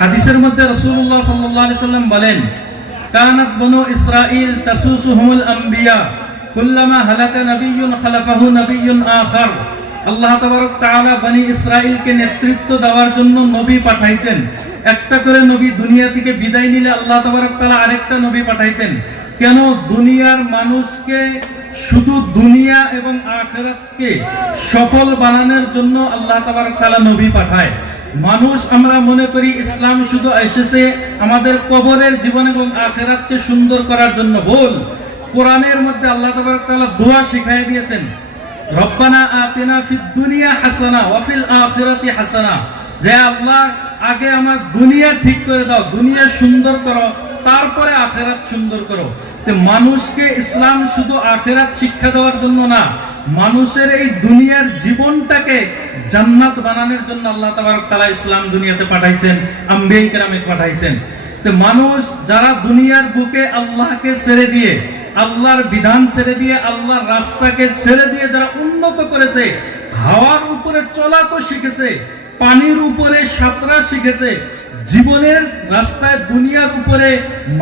হাদিসের মধ্যে রাসূলুল্লাহ সাল্লাল্লাহু আলাইহি সাল্লাম বলেন, কানাত বনু ইসরাঈল তাসুসুহুমুল আম্বিয়া কুল্লামা হালাকা নাবিয়্যুন খালাফাহু নাবিয়্যুন আখার। আল্লাহ তাবারক তাআলা বনি ইসরাঈলকে নেতৃত্ব দেওয়ার জন্য নবী পাঠাইতেন। একটা করে নবী দুনিয়া থেকে বিদায় নিলে আল্লাহ তাবারক তাআলা আরেকটা নবী পাঠাইতেন। কেন? দুনিয়ার মানুষকে শুধু দুনিয়া এবং আখিরাতকে সফল বানানোর জন্য আল্লাহ তাবারক তাআলা নবী পাঠায়। মানুষ আমরা মনে করি ইসলাম শুধু এসেছে আমাদের কবরের জীবন এবং আখিরাতকে সুন্দর করার জন্য। ভুল। কোরআনের মধ্যে আল্লাহ তাবারক তাআলা দোয়া শিখিয়ে দিয়েছেন, রব্বানা আতিনা ফিদ দুনিয়া হাসানা ওয়া ফিল আখিরাতি হাসানা। যে আল্লাহ, আগে আমার দুনিয়া ঠিক করে দাও, দুনিয়া সুন্দর করো, তারপরে আখিরাত সুন্দর করো। তো মানুষকে ইসলাম শুধু আখিরাত শিক্ষা দেওয়ার জন্য না, মানুষের এই দুনিয়ার জীবনটাকে জান্নাত বানানোর জন্য আল্লাহ তাবারক তাআলা ইসলাম দুনিয়াতে পাঠাইছেন, আম্বিয়া কেরামে পাঠাইছেন। তো মানুষ যারা দুনিয়ার বুকে আল্লাহকে ছেড়ে দিয়ে, আল্লাহর বিধান ছেড়ে দিয়ে, আল্লাহর রাস্তাকে ছেড়ে দিয়ে যারা উন্নত করেছে, হাওয়ার উপরে চলা তো শিখেছে, পানির উপরে সাঁতরা শিখেছে, জীবনের রাস্তায়, দুনিয়ার উপরে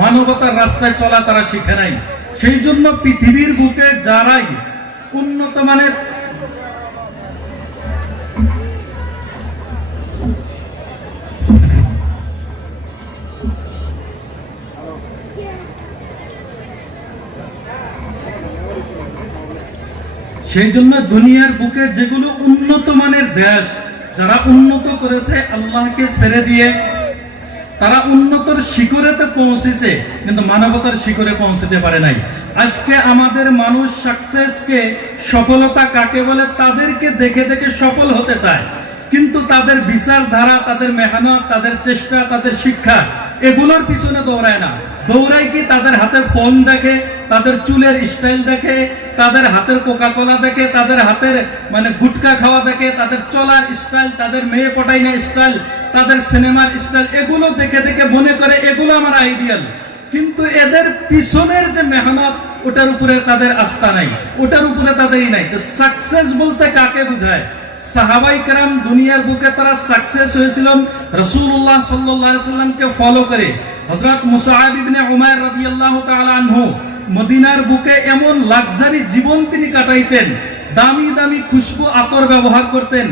মানবতার রাস্তায় চলা তারা শিখে নাই। সেই জন্য পৃথিবীর বুকে যারাই উন্নত মানের সেই জন্য দুনিয়ার বুকে যেগুলো উন্নত মানের দেশ, যারা উন্নত করেছে আল্লাহকে ছেড়ে দিয়ে, তারা উন্নতর শিখরেতে পৌঁছেছে, কিন্তু মানবতার শিখরে পৌঁছতে পারে নাই। আজকে আমাদের মানুষ সাকসেসকে, সফলতা কাকে বলে, তাদেরকে দেখে দেখে সফল হতে চায়, কিন্তু তাদের বিচারধারা, তাদের মেহনত, তাদের চেষ্টা, তাদের শিক্ষা, এগুলোর পিছনে দৌড়ায় না। দৌড়ায় কি? তাদের হাতের ফোন দেখে, তাদের চুলের স্টাইল দেখে, তাদের হাতের কোকা-কোলা দেখে, তাদের হাতের গুটকা খাওয়া দেখে, তাদের চলার স্টাইল, তাদের মেয়ে পটাইনা স্টাইল, তাদের সিনেমার স্টাইল, এগুলো দেখে দেখে মনে করে এগুলো আমার আইডিয়াল। কিন্তু এদের পিছনের যে মেহনত, ওটার উপরে তাদের আস্থা নাই, ওটার উপরে তাদেরই নাই। তো সাকসেস বলতে কাকে বোঝায়? সাহাবাই কেরাম দুনিয়ার বুকে তারা সাকসেস হয়েছিলেন রাসূলুল্লাহ সাল্লাল্লাহু আলাইহি সাল্লামকে ফলো করে। হযরত মুসআব ইবনে উমাইর রাদিয়াল্লাহু তাআলা আনহু মদিনার বুকে এমন লাক্সারি জীবন তিনি কাটাইতেন, দামি দামি খুশবু আতর ব্যবহার করতেন,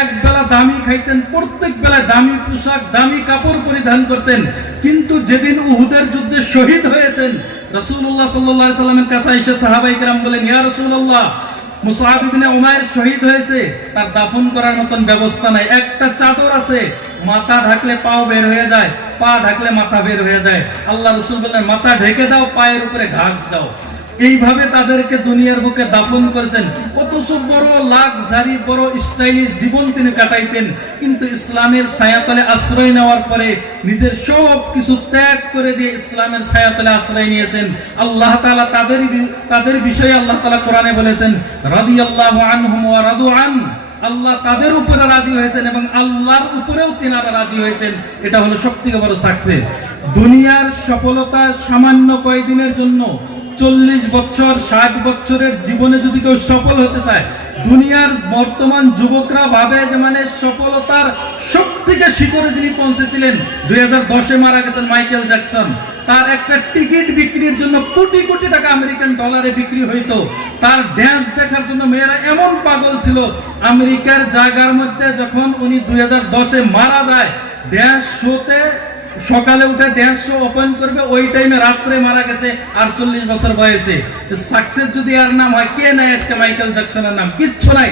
এক বেলা দামি খাইতেন, প্রত্যেক বেলায় দামি পোশাক, দামি কাপড় পরিধান করতেন। কিন্তু যেদিন উহুদের যুদ্ধে শহীদ হয়েছেন, রাসূলুল্লাহ সাল্লাল্লাহু আলাইহি সাল্লামের কাছে এসে সাহাবায়ে কেরাম বলেন, ইয়া রাসূলুল্লাহ, মুসআব ইবনে উমাইর শহীদ হয়েছে, তার দাফন করার মতন ব্যবস্থা নাই। একটা চাদর আছে, মাথা ঢাকলে পাও বের হয়ে যায়, পা ঢাকলে মাথা বের হয়ে যায়। আল্লাহ রাসূল বললেন, মাথা ঢেকে দাও, পায়ের উপরে ঘাস দাও। এইভাবে তাদেরকে দুনিয়ার বুকে দাফন করেছেন। অথচ বড় লাক্সারি, বড় স্টাইলিশ জীবন তিনি কাটাইতেন, কিন্তু ইসলামের ছায়াতলে আশ্রয় নেওয়ার পরে নিজের সব কিছু ত্যাগ করে দিয়ে ইসলামের ছায়াতলে আশ্রয় নিয়েছেন। আল্লাহ তাআলা তাদের বিষয়ে আল্লাহ তাআলা কোরআনে বলেছেন, রাদিয়াল্লাহু আনহুম ওয়া রাদু আন। আল্লাহ তাদের উপরে রাজি হয়েছেন এবং আল্লাহর উপরেও তিনারা রাজি হয়েছেন। এটা হলো সবথেকে বড় সাকসেস। দুনিয়ার সফলতা সামান্য কয়েকদিনের জন্য, 40 বছর 60 বছরের জীবনে যদি কেউ সফল হতে চায়, দুনিয়ার বর্তমান যুবকরা ভাবে যে সফলতার সবথেকে শিখরে যিনি পৌঁছেছিলেন, 2010-এ মারা গেছেন মাইকেল জ্যাকসন। তার একটা টিকিট বিক্রির জন্য কোটি কোটি টাকা আমেরিকান ডলারে বিক্রি হইতো। তার ড্যান্স দেখার জন্য মেয়েরা এমন পাগল ছিল। আমেরিকার জায়গার মধ্যে যখন উনি 2010-এ মারা যায়, ড্যান্স শোতে সকালে উঠে ড্যান্স শো ওপেন করবে, ওই টাইমে রাত্রে মারা গেছে 48 বছর বয়সে। সাকসেস যদি এর নাম হয়, কে নাই আজকে মাইকেল জ্যাকসনের নাম? কিচ্ছু নাই,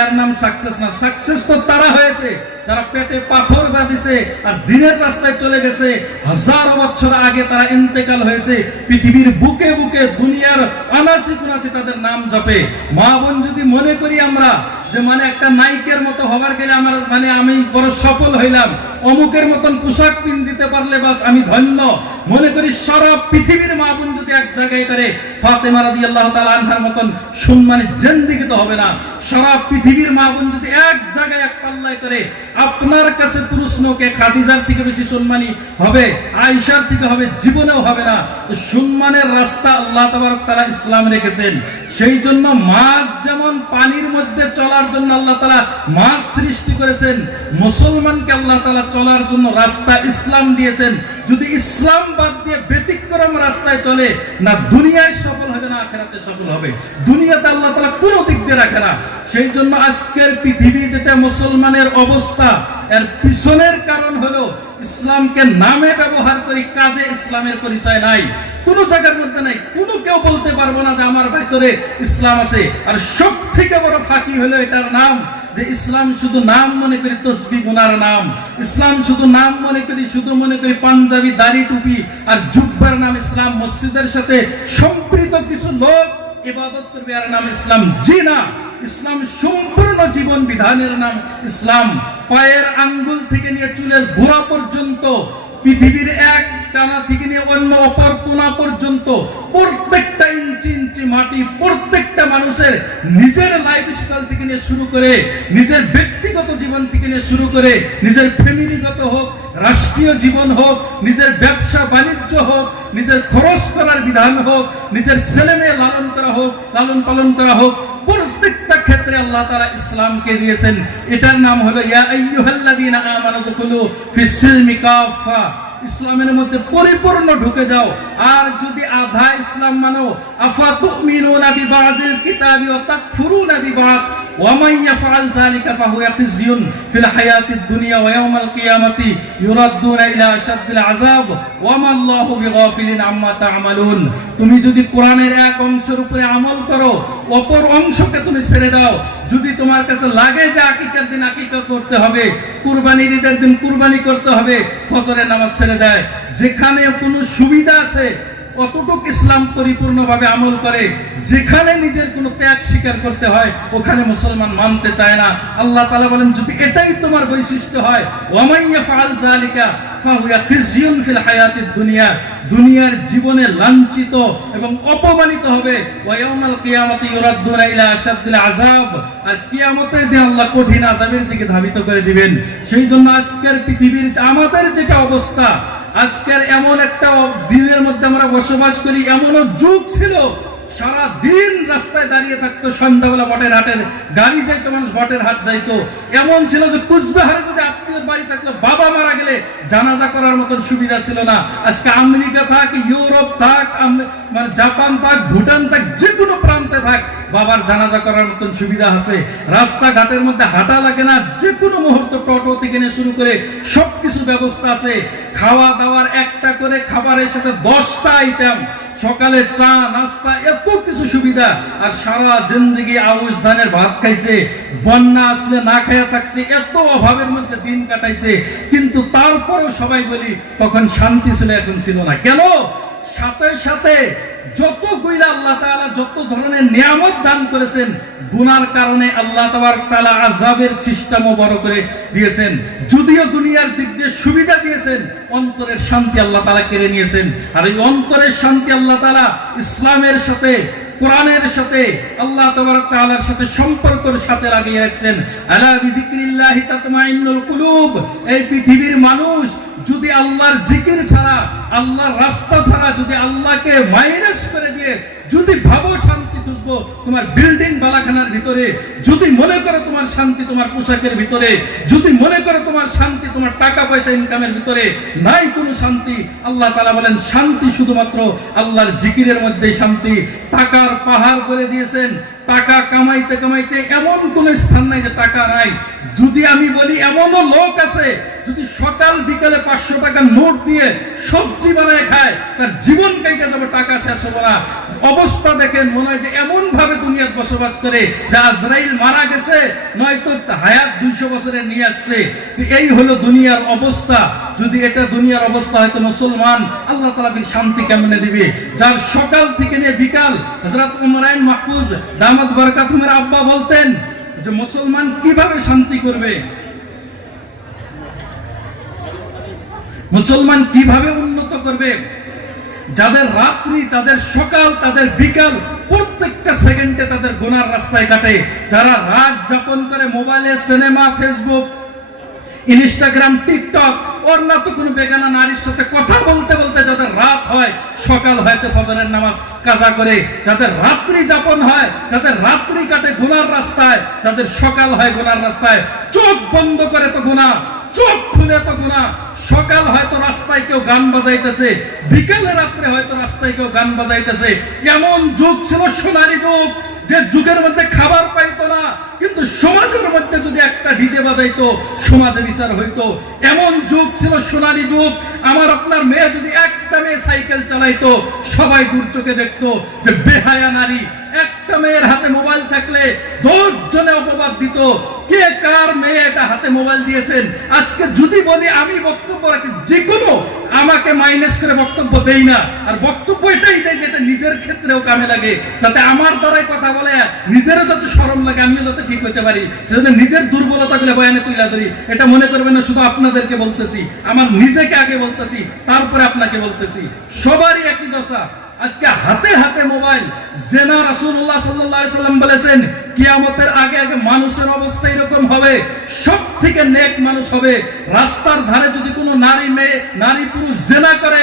এর নাম সাকসেস না। সাকসেস তো তারা হয়েছে যারা পেটে পাথর বাঁধিছে আর দিনের রাস্তায় চলে গেছে। হাজারো বছর আগে তারা ইন্তেকাল হয়েছে, পৃথিবীর বুকে বুকে দুনিয়ার আনাচে কুনাচে তাদের নাম জপে। মা বোন যদি মনে করি আমরা যে একটা নায়িকের মতো হবার গেলে আমার আমি বড় সফল হইলাম, অমুকের মতন পোশাক পিন দিতে পারলে বাস আমি ধন্য মনে করি, সারা পৃথিবীর মা বোন যদি এক জায়গায় করে ফাতেমা রাদিয়াল্লাহু তাআলা আনহার মতন সম্মানী জিন্দেগি তো হবে না। সারা পৃথিবীর মা বোন যদি এক জায়গায় এক পাল্লায় করে, আপনার কাছে পুরুষ নৌকে খাদিজার থেকে বেশি সম্মানী হবে, আয়েশার থেকে হবে, জীবনেও হবে না। তো সম্মানের রাস্তা আল্লাহ তাবারক তাআলা ইসলাম রেখেছেন। সেই জন্য মাছ যেমন পানির মধ্যে চলার জন্য আল্লাহ তাআলা মাছ সৃষ্টি করেছেন, মুসলমানকে আল্লাহ তাআলা চলার জন্য রাস্তা ইসলাম দিয়েছেন। যদি ইসলাম বাদ দিয়ে ব্যতিক্রম রাস্তায় চলে, না দুনিয়ায় সফল হবে না আখিরাতে সফল হবে। দুনিয়াতে আল্লাহ তাআলা কোনো দিক দিয়ে রাখে না। সেই জন্য আজকের পৃথিবী যেটা মুসলমানের অবস্থা, এর পিছনের কারণ হলো ইসলামকে নামে ব্যবহার করি, কাজে ইসলামের পরিচয় নাই, কোনো জায়গার মধ্যে নাই। কোনো কেউ বলতে পারবো না যে আমার ভিতরে ইসলাম আছে। আর সব থেকে বড় ফাঁকি হলো এটার নাম, যে ইসলাম শুধু নাম মনে করি তসবিহ গুনার নাম, ইসলাম শুধু নাম মনে করি, শুধু মনে করি পাঞ্জাবি দাড়ি টুপি আর জুব্বার নাম ইসলাম, মসজিদের সাথে সম্পৃক্ত কিছু লোক ইবাদত করবে আর নাম ইসলাম। জি না, ইসলাম সম্পূর্ণ জীবন বিধানের নাম ইসলাম। পায়ের আঙ্গুল থেকে নিয়ে চুলের গোড়া পর্যন্ত, পৃথিবীর এক টানা থেকে নিয়ে অন্য অপর কোণা পর্যন্ত প্রত্যেকটা ইঞ্চি ইঞ্চি মাটি, প্রত্যেকটা মানুষের নিজের লাইফস্টাইল থেকে নিয়ে শুরু করে, নিজের ব্যক্তিগত জীবন থেকে নিয়ে শুরু করে, নিজের ফ্যামিলিগত হোক, রাষ্ট্রীয় জীবন হোক, নিজের ব্যবসা বাণিজ্য হোক, নিজের খরচ করার বিধান হোক, নিজের ছেলে মেয়ে লালন করা হোক, লালন পালন করা হোক, প্রত্যেকটা ক্ষেত্রে আল্লাহ তাআলা ইসলামকে দিয়েছেন। এটার নাম হলো ইয়া আইয়ুহাল্লাযীনা আমানু দুখুলু ফিস সিলমি কাফা, ইসলামের মধ্যে পরিপূর্ণ ঢুকে যাও। আর যদি আধা ইসলাম মানো, আফাতুমিনুনা বিবাযিল কিতাবি ওয়া তাকফুরুনা বিবাদ ওয়া মান ইয়াফআল যালিকা ফাহুয়া খিzyুন ফিল হায়াতিদ দুনিয়া ওয়া ইয়াউমাল কিয়ামাতি ইউরাদ্দুনা ইলা আশাদ্দিল আযাব ওয়া মা আল্লাহু বিগাফিলিন আম্মা তা'মালুন। তুমি যদি কোরআনের এক অংশের উপরে আমল করো, অপর অংশকে তুমি ছেড়ে দাও। যদি তোমার কাছে লাগে যে আকিকার দিন আকিকা করতে হবে, কুরবানির ঈদের দিন কুরবানি করতে হবে, ফজরের নামাজ ছেড়ে দেয়। যেখানে কোনো সুবিধা আছে কতটুক ইসলাম পরিপূর্ণভাবে আমল করে, যেখানে নিজের কোনো ত্যাগ স্বীকার করতে হয় ওখানে মুসলমান মানতে চায় না। আল্লাহ তাআলা বলেন যদি এটাই তোমার বৈশিষ্ট্য হয়, ওয়া মান ইয়াফআল যালিকা ফাহুয়া খিzyুন ফিল হায়াতিদ দুনিয়া, দুনিয়ার জীবনে লাঞ্ছিত এবং অপমানিত হবে। ওয়া ইয়াউমাল কিয়ামাতি ইউরাদ্দুনা ইলা আশাদ্দিল আযাব, আর কিয়ামতের দিন আল্লাহ কঠিন আযাবের দিকে ধাবিত করে দিবেন। সেই জন্য আজকের পৃথিবীর আমাদের যেটা অবস্থা, আজকের এমন একটা দিনের মধ্যে আমরা বসবাস করি, এমনও যুগ ছিল সারা দিন রাস্তায় দাঁড়িয়ে থাকতো, সন্ধ্যাবেলা বটের হাটের গাড়ি যাইতো, মানুষ বটের হাট যাইতো। এমন ছিল যে কুচবিহারে যদি আত্মীয় বাড়ি থাকতো, বাবা মারা গেলে জানাজা করার মতন সুবিধা ছিল না। আজকে আমেরিকা থাক, ইউরোপ থাক, মানে জাপান থাক, ভুটান থাক, যে কোনো প্রান্তে থাক, বাবার জানাজা করার মতন সুবিধা আছে। রাস্তাঘাটের মধ্যে হাঁটা লাগে না, যে কোনো মুহূর্ত টোটো থেকে নিয়ে শুরু করে সবকিছু ব্যবস্থা আছে। খাওয়া দাওয়ার একটা করে খাবারের সাথে 10টা আইটেম, সকালে চা নাস্তা, এত কিছু সুবিধা। আর সারা জিন্দেগি আউশ ধানের ভাত খাইছে, বন্যা আসলে না খাইয়া থাকছে, এত অভাবের মধ্যে দিন কাটাইছে। কিন্তু তারপরেও সবাই বলি তখন শান্তি ছিল, এখন ছিল না। কেন? সাথে সাথে যত গুইলা আল্লাহ তাআলা যত ধরনের নিয়ামত দান করেছেন, গুনার কারণে আল্লাহ তাআলা আযাবের সিস্টেমও বড় করে দিয়েছেন। যদিও দুনিয়ার দিক দিয়ে সুবিধা দিয়েছেন, অন্তরের শান্তি আল্লাহ তাআলা কেড়ে নিয়েছেন। আর এই অন্তরের শান্তি আল্লাহ তাআলা ইসলামের সাথে, কোরআনের সাথে, আল্লাহ তাবারক তাআলার সাথে সম্পর্কের সাথে লাগিয়ে রাখছেন। আলা বিযিকরিল্লাহি তাতমাইন্নুল কুলুব। এই পৃথিবীর মানুষ যদি আল্লাহর জিকির ছাড়া, আল্লাহর রাস্তা ছাড়া, যদি আল্লাহকে মাইনাস করে দিয়ে যদি ভাবো শান্তি খুঁজবো তোমার বিল্ডিং বালাখানার ভিতরে, যদি মনে করো তোমার শান্তি তোমার পোশাকের ভিতরে, যদি মনে করো তোমার শান্তি তোমার টাকা পয়সা ইনকামের ভিতরে, নাই কোনো শান্তি। আল্লাহ তাআলা বলেন শান্তি শুধুমাত্র আল্লাহর জিকিরের মধ্যেই শান্তি। টাকার পাহাড় করে দিয়েছেন, টাকা কামাইতে কামাইতে এমন কোন স্থান নাই যে টাকা নাই। যদি আমি বলি এমনও লোক আছে যদি সকাল বিকালে 500 টাকা নোট দিয়ে সবজি বানায় খায়, তার জীবন কেটে যাবে, টাকা শেষ হবে না। অবস্থা দেখেন মনে হয় যে এমন ভাবে দুনিয়ায় বসবাস করে যে আজরাইল মারা গেছে, নয়তো হায়াত 200 বছরের নিয়ে আসছে। এই হলো দুনিয়ার অবস্থা। যদি এটা দুনিয়ার অবস্থা হয়তো মুসলমান আল্লাহ তাআলা শান্তি কেমনে দিবে? যার সকাল থেকে নিয়ে বিকাল, হযরত উমরাইন মাহফুজ দামাত বরকাতুমের আব্বা বলতেন যে মুসলমান কিভাবে শান্তি করবে, মুসলমান কিভাবে উন্নত করবে? যাদের রাত্রি, তাদের সকাল, তাদের বিকাল, প্রত্যেকটা সেকেন্ডে তাদের গুনার রাস্তায় কাটে। যারা রাত যাপন করে মোবাইলে, সিনেমা, ফেসবুক, ইনস্টাগ্রাম, টিকটক, ওর না তো কোনো বেগানা নারীর সাথে কথা বলতে বলতে যাদের রাত হয়, সকাল হয়তো ফজরের নামাজ কাজা করে, যাদের রাত্রি যাপন হয়, যাদের রাত্রি কাটে গুনার রাস্তায়, যাদের সকাল হয় গুনার রাস্তায়, চোখ বন্ধ করে তো গুনাহ, চোখ খুলে তো গুনাহ। সকাল হয়তো রাস্তায় কেউ গান বাজাইতেছে, বিকেলে রাত্রে হয়তো রাস্তায় কেউ গান বাজাইতেছে। এমন যুগ ছিল, সোনালী যুগ, যে যুগের মধ্যে খাবার পাইতো না, কিন্তু সমাজের মধ্যে যদি একটা ডিজে বাজাইতো সমাজে বিচার হইতো। এমন যুগ ছিল, সোনালী যুগ। আমার আপনার মেয়ে যদি একটা মেয়ে সাইকেল চালাইতো, সবাই দূর চোখে দেখতো যে বেহায়া নারী। একটা মেয়ের হাতে মোবাইল থাকলে 10 জনে অপবাদ দিত, কে কার মেয়ে এটা হাতে মোবাইল দিয়েছেন। আজকে যদি বলি আমি বক্তব্য রাখি, যে কোনো আমাকে মাইনাস করে বক্তব্য দেই না, আর বক্তব্য এটাই দেয় যেটা নিজের ক্ষেত্রেও কামে লাগে, যাতে আমার দ্বারাই কথা বলে নিজেরও যাতে শরম লাগে, আমিও যাতে ঠিক হইতে পারি। সেজন্য নিজের দুর্বলতাগুলো বয়ানে তুলে ধরি। এটা মনে করবেন না শুধু আপনাদেরকে বলতেছি, আমার নিজেকে আগে বলতেছি, তারপরে আপনাকে বলতেছি। সবারই একই দশা। আজকে হাতে হাতে মোবাইল। জেনা রাসূলুল্লাহ সাল্লাল্লাহু আলাইহি সাল্লাম বলেছেন, কিয়ামতের আগে আগে মানুষের অবস্থা এরকম হবে, সব থেকে নেক মানুষ হবে রাস্তার ধারে যদি কোনো নারী পুরুষ জেনা করে,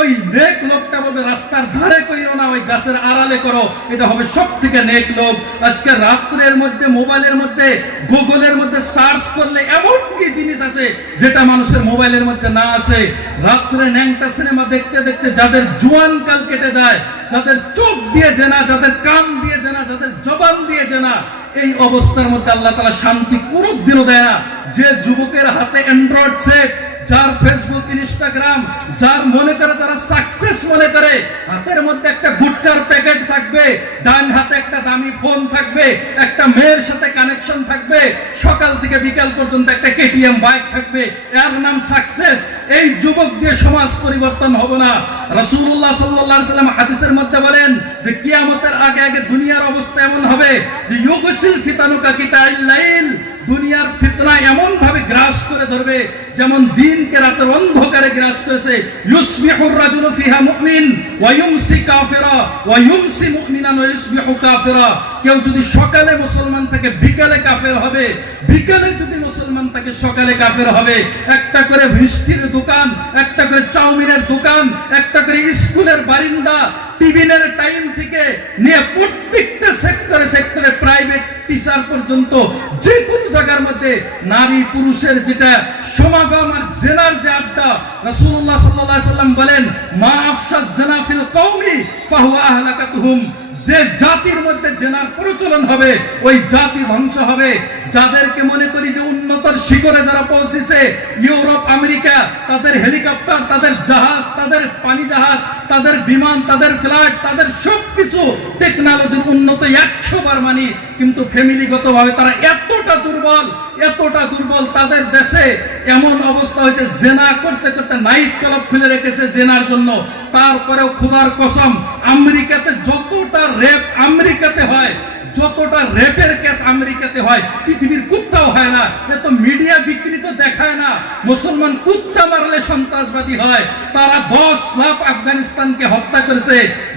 ওই নেক লোকটা বলবে রাস্তার ধারে কইরো না, ওই গাছের আড়ালে করো, এটা হবে সব থেকে নেক লোক। আজকে রাত্রের মধ্যে মোবাইলের মধ্যে, গুগলের মধ্যে সার্চ করলে এমন কি জিনিস আছে যেটা মানুষের মোবাইলের মধ্যে না আসে। রাত্রে ন্যাংটা সিনেমা দেখতে দেখতে যাদের জোয়ান কাল কেটে যায়, যাদের চোখ দিয়ে জেনা, যাদের কান দিয়ে জেনা, যাদের জবান দিয়ে জেনা, এই অবস্থার মধ্যে আল্লাহ তাআলা শান্তি কোনদিনও দেয় না। যে যুবকের হাতে অ্যান্ড্রয়েড সেট, যার ফেসবুক ইনস্টাগ্রাম, যার মনে করে যারা সাকসেস মনে করে, হাতের মধ্যে একটা গুটকার প্যাকেট থাকবে, ডান হাতে একটা দামি ফোন থাকবে, একটা মেয়ের সাথে কানেকশন থাকবে, সকাল থেকে বিকাল পর্যন্ত একটা কেটিএম বাইক থাকবে, এর নাম সাকসেস। এই যুবক দিয়ে সমাজ পরিবর্তন হবে না। রাসূলুল্লাহ সাল্লাল্লাহু আলাইহি সাল্লাম হাদিসের মধ্যে বলেন যে কিয়ামতের আগে আগে দুনিয়ার অবস্থা এমন হবে যে ইউগসিল ফিতানুকা কিতাইল লাইল, দুনিয়ার ফিতনা এমন ভাবে গ্রাস করে ধরবে যেমন দিনকে রাতের অন্ধকারে গ্রাস করেছে। ইউসবিহুর রাজুলু ফিহা মুমিন ওয়া ইউমসি কাফিরা ওয়া ইউমসি মুমিনান ওয়া ইউসবিহু কাফিরা। কেউ যদি সকালে মুসলমান থাকে বিকালে কাফের হবে, বিকালে যদি মুসলমান থাকে সকালে কাফের হবে। একটা করে মিষ্টির দোকান, একটা করে চাউমিনের দোকান, একটা করে স্কুলের বারিন্দা, টিফিনের টাইম থেকে নিয়ে প্রত্যেকটা সেক্টরে প্রাইভেট টিচার পর্যন্ত যে কোনো জায়গার মধ্যে নারী পুরুষের যেটা সমাগম আর জেনার যে আড্ডা। রাসূলুল্লাহ সাল্লাল্লাহু আলাইহি সাল্লাম বলেন, মা আফশা জিনা ফিল কওমি ফাহুয়া আহলাকাতুহুম। যে জাতির মধ্যে জেনার প্রচলন হবে ওই জাতি ধ্বংস হবে। যাদেরকে মনে করি যে উন্নতর শিখরে যারা পৌঁছেছে, ইউরোপ আমেরিকা, তাদের হেলিকপ্টার, তাদের জাহাজ, তাদের পানি জাহাজ, তাদের বিমান, তাদের ফ্লাইট, তাদের সবকিছু টেকনোলজির উন্নত 100 বার মানি, কিন্তু ফ্যামিলিগতভাবে তারা এতটা দুর্বল, এতটা দুর্বল। তাদের দেশে এমন অবস্থা হয়েছে জেনা করতে করতে নাইট ক্লাব খুলে রেখেছে জেনার জন্য। তারপরেও খোদার কসম, আমেরিকাতে যতটা রেপ আমেরিকাতে হয়, যতটা রেপের কেস আমেরিকাতে হয়, পৃথিবীর কুত্তাও হয় না। এত মিডিয়া বিকৃত দেখায় না। মুসলমান কুত্তা মারলে সন্ত্রাসবাদী হয়। তারা 10 লাখ আফগানিস্তানকে হত্যা করেছে।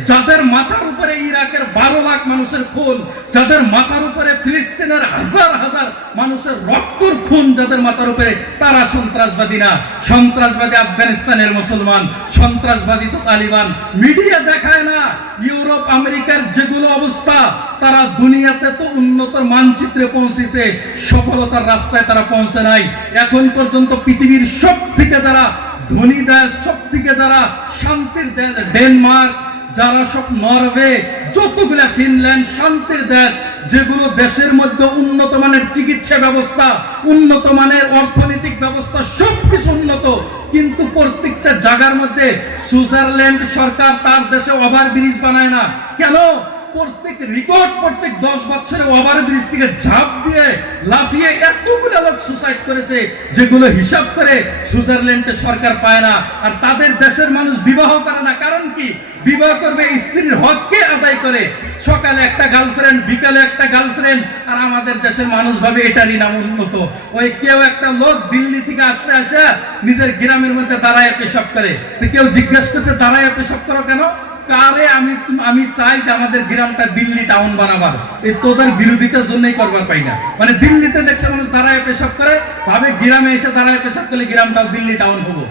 যাদের মাথার উপরে ইরাকের 12 লাখ মানুষের খুন, যাদের মাথার উপরে ফিলিস্তিনের হাজার হাজার মানুষের রক্তর খুন, যাদের মাথার উপরে, তারা সন্ত্রাসবাদী না। সন্ত্রাসবাদী আফগানিস্তানের মুসলমান, সন্ত্রাসবাদী তো তালিবান। মিডিয়া দেখায় না। ইউরোপ আমেরিকার যেগুলো অবস্থা, তারা দুনিয়াতে তো উন্নত মানচিত্রে পৌঁছেছে, সফলতার রাস্তায় তারা পৌঁছে নাই। এখন পর্যন্ত পৃথিবীর সব থেকে যারা ধনী দেশ, সব থেকে যারা শান্তির দেশ, ডেনমার্ক, যারা সব নরওয়ে, যতগুলা ফিনল্যান্ড, শান্তির দেশ, যেগুলো দেশের মধ্যে উন্নত মানের চিকিৎসা ব্যবস্থা, উন্নত মানের অর্থনৈতিক ব্যবস্থা, সবকিছু উন্নত, কিন্তু প্রত্যেকটা জায়গার মধ্যে সুইজারল্যান্ড সরকার তার দেশে ওভারব্রিজ বানায় না। কেন? প্রত্যেক 10 বছরে ওভারব্রিজ থেকে ঝাঁপ দিয়ে লাফিয়ে এতগুলো লোক সুসাইড করেছে, যেগুলো হিসাব করে সুইজারল্যান্ডের সরকার পায় না। আর তাদের দেশের মানুষ বিবাহ করে না। কারণ কি? বিবাহ করবে স্ত্রীর হককে আদায় করে। সকালে একটা গার্লফ্রেন্ড, বিকালে একটা গার্লফ্রেন্ড। আর আমাদের দেশের মানুষ ভাবে এটারই নাম উন্নত। ওই কেউ একটা লোক দিল্লি থেকে আসে নিজের গ্রামের মধ্যে দাঁড়ায় পেশাব করে, তো কেউ জিজ্ঞেস করছে দাঁড়ায় পেশাব করো কেন? কারে আমি চাই যে আমাদের গ্রামটা দিল্লি টাউন বানাবার, এই তোদের বিরোধিতার জন্যই করবার পাই না। মানে দিল্লিতে দেখছে মানুষ দাঁড়ায় পেশাব করে, ভাবে গ্রামে এসে দাঁড়ায় পেশাব করলে গ্রামটাও দিল্লি টাউন হবো।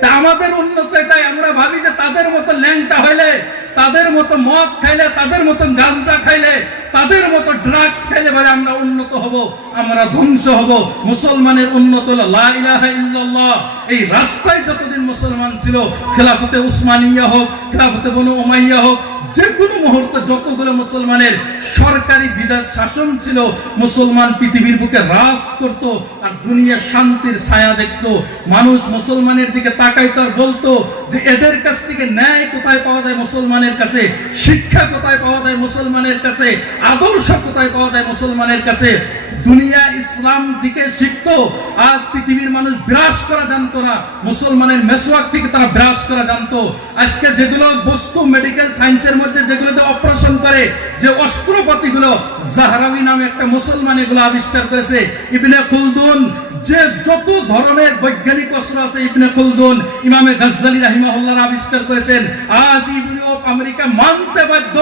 তা আমাদের উন্নত এটাই, আমরা ভাবি যে তাদের মতো ল্যাংটা হইলে, তাদের মতো মদ খাইলে, তাদের মতো গাঞ্জা খাইলে, তাদের মতো ড্রাগস খাইলে বলে আমরা উন্নত হব, আমরা ধ্বংস হব। মুসলমানের উন্নত হলো লা ইলাহা ইল্লাল্লাহ। এই রাস্তায় যতদিন মুসলমান ছিল, খেলাফতে উসমানিয়া হোক, খেলাফতে বনু উমাইয়া হোক, যে কোনো মুহূর্তে যতগুলো মুসলমানের সরকারি বিধান শাসন ছিল, মুসলমান পৃথিবীর বুকে রাজ করত আর দুনিয়া শান্তির ছায়া দেখতো। মানুষ মুসলমানের দিকে তাকাইতো আর বলতো যে এদের কাছ থেকে ন্যায় কোথায় পাওয়া যায় মুসলমানের কাছে, শিক্ষা কোথায় পাওয়া যায় মুসলমানের কাছে, আদর্শ কোথায় পাওয়া যায় মুসলমানের কাছে। দুনিয়া ইসলাম দিকে শিখতো। আজ পৃথিবীর মানুষ বিরাজ করা জানতো না, মুসলমানের মেসওয়াক থেকে তারা বিরাজ করা জানতো। আজকে যেগুলো বস্তু মেডিকেল সায়েন্সের মধ্যে যেগুলোতে অপারেশন করে, যে অস্ত্রপাতিগুলো, জাহরাবি নামে একটা মুসলমান এগুলো আবিষ্কার করেছে। ইবনে খুলদুন, যে যত ধরনের বৈজ্ঞানিক অস্ত্র আছে ইবনে খুলদুন, ইমামে গাজ্জালি রাহিমাহুল্লাহ আবিষ্কার করেছেন। আজ ইউরোপ আমেরিকা মানতে বাধ্য,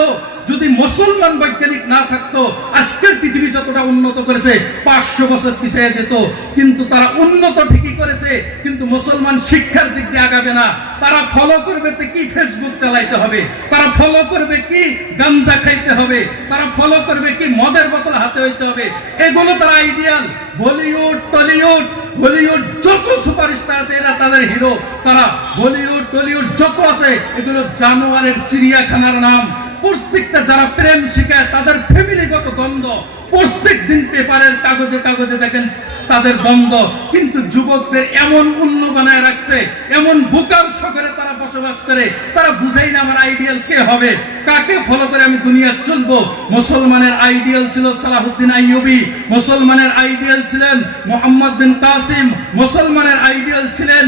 যদি মুসলমান বৈজ্ঞানিক না থাকতো আজকের পৃথিবী যতটা উন্নত করেছে 500 বছর পিছিয়ে যেত। কিন্তু তারা উন্নত ঠিকই করেছে, কিন্তু মুসলমান শিক্ষার দিক দিয়ে আগাবে না। তারা ফলো করবে তো কি ফেসবুক চালাইতে হবে, তারা ফলো করবে কি গাঞ্জা খাইতে হবে, তারা ফলো করবে কি মদের বোতল হাতে হইতে হবে, এগুলো তারা আইডিয়াল। বলিউড, টলিউড, হলিউড যত সুপারস্টার আছে এরা তাদের হিরো। তারা বলিউড, টলিউড যত আছে এগুলো জানোয়ারের চিড়িয়াখানার নাম। প্রত্যেকটা যারা প্রেম শিখায় তাদের ফ্যামিলিগত দ্বন্দ্ব, প্রত্যেক দিন পেপারের কাগজে কাগজে দেখেন তাদের দ্বন্দ্ব। কিন্তু যুবকদের এমন উল্লু বানায় রাখছে, এমন বোকার শহরে তারা বসবাস করে, তারা বুঝাই না আমার আইডিয়াল কে হবে, কাকে ফলো করে আমি দুনিয়া চলবো। মুসলমানের আইডিয়াল ছিল সালাহুদ্দিন আইয়ুবী, মুসলমানের আইডিয়াল ছিলেন মুহাম্মদ বিন কাসিম, মুসলমানের আইডিয়াল ছিলেন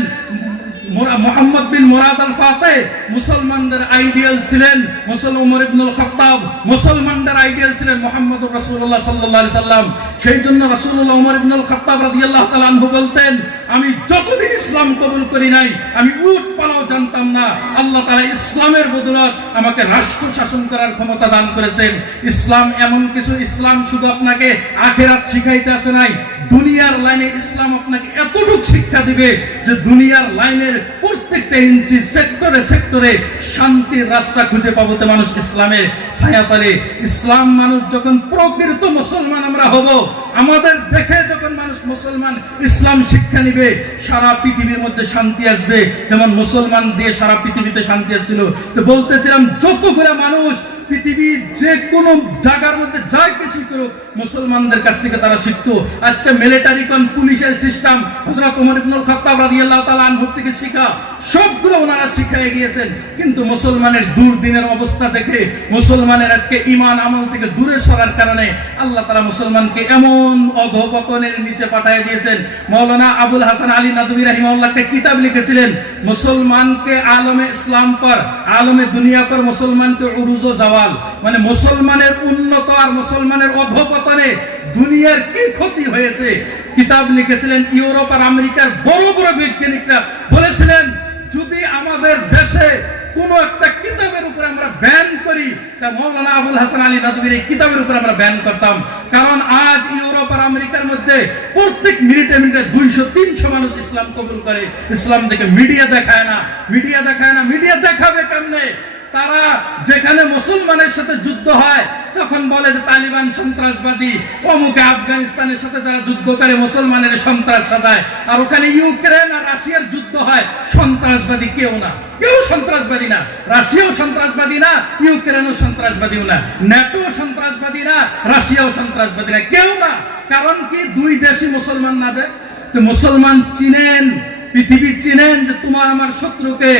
মুহাম্মদ বিন মুরাদ আল ফাতেহ, মুসলমানদের আইডিয়াল ছিলেন ওমর ইবনুল খাত্তাব, মুসলমানদের আইডিয়াল ছিলেন মুহাম্মদুর রাসূলুল্লাহ সাল্লাল্লাহু আলাইহি সাল্লাম। সেই জন্য রাসূলুল্লাহ ওমর ইবনুল খাত্তাব রাদিয়াল্লাহু তাআলা আনহু বলতেন, আমি যতদিন ইসলাম কবুল করি নাই আমি উট পালাও জানতাম না। আল্লাহ তাআলা ইসলামের বদৌলত আমাকে রাষ্ট্র শাসন করার ক্ষমতা দান করেছেন। ইসলাম এমন কিছু, ইসলাম শুধু আপনাকে আখিরাত শিখাইতে আসে নাই, দুনিয়ার লাইনে ইসলাম আপনাকে এতটুকু শিক্ষা দিবে যে দুনিয়ার লাইনের প্রত্যেকটা ইঞ্চি, সেক্টরে সেক্টরে শান্তির রাস্তা খুঁজে পাবো তো মানুষ ইসলামের ছায়াতলে। ইসলাম মানুষ যখন প্রকৃত মুসলমান আমরা হব, আমাদের দেখে যখন মানুষ মুসলমান ইসলাম শিক্ষা নিবে, সারা পৃথিবীর মধ্যে শান্তি আসবে। যেমন মুসলমান দিয়ে সারা পৃথিবীতে শান্তি আসছিল। তো বলতেছিলাম যতগুলো মানুষ পৃথিবীর যে কোনো জায়গার মধ্যে যা কিছু করুক মুসলমানদের কাছ থেকে তারা শিখতো। আজকে মিলিটারি কোন পুলিশের সিস্টেম হযরত ওমর ইবনুল খাত্তাব রাদিয়াল্লাহু তাআলা আনহু থেকে শিখা সবগুলো ওনারা শিখিয়ে গিয়েছেন। কিন্তু মুসলমানের দুর্দিনের অবস্থা দেখে, মুসলমানের আজকে ঈমান আমল থেকে দূরে সরার কারণে আল্লাহ তাআলা মুসলমানকে এমন অধঃপতনের নিচে পাঠিয়ে দিয়েছেন। মাওলানা আবুল হাসান আলী নাদভী রাহিমাহুল্লাহ একটা কিতাব লিখেছিলেন, মুসলমানকে আলমে ইসলাম পর, আলমে দুনিয়া পর মুসলমানকে উরুজ ও জাওয়াল, মানে মুসলমানের উন্নত আর মুসলমানের অধঃপতনে দুনিয়ার কি ক্ষতি হয়েছে। কিতাব লিখেছিলেন ইউরোপ আর আমেরিকার বড় বড় বৈজ্ঞানিকরা বলেছিলেন, যদি আমাদের দেশে কোন একটা কিতাবের উপরে আমরা ব্যান করি, তা মাওলানা আবুল হাসান আলী নাদভীর এই কিতাবের উপরে আমরা ব্যান করতাম। কারণ আজ ইউরোপ আর আমেরিকার মধ্যে প্রত্যেক মিনিটে মিনিটে 200-300 মানুষ ইসলাম কবুল করে। ইসলাম দেখে মিডিয়া দেখায় না, মিডিয়া দেখায় না, মিডিয়া দেখাবে কেমনে? তারা যেখানে মুসলমানের সাথে যুদ্ধ হয় তখন বলে যে তালিবান সন্ত্রাসবাদী, অমুকে আফগানিস্তানের সাথে যারা যুদ্ধ করে মুসলমানের সন্ত্রাস সাজায়, আর ওখানে ইউক্রেন আর রাশিয়ার যুদ্ধ হয়, সন্ত্রাসবাদী কেউ না, কেউ সন্ত্রাসবাদী না। রাশিয়াও সন্ত্রাসবাদী না, ইউক্রেনও সন্ত্রাসবাদীও না, ন্যাটো সন্ত্রাসবাদী না, রাশিয়াও সন্ত্রাসবাদী না, কেউ না। কারণ কি? দুই দেশই মুসলমান না যায়। তো মুসলমান চিনেন, পৃথিবী চিনেন যে তোমার আমার শত্রুকে।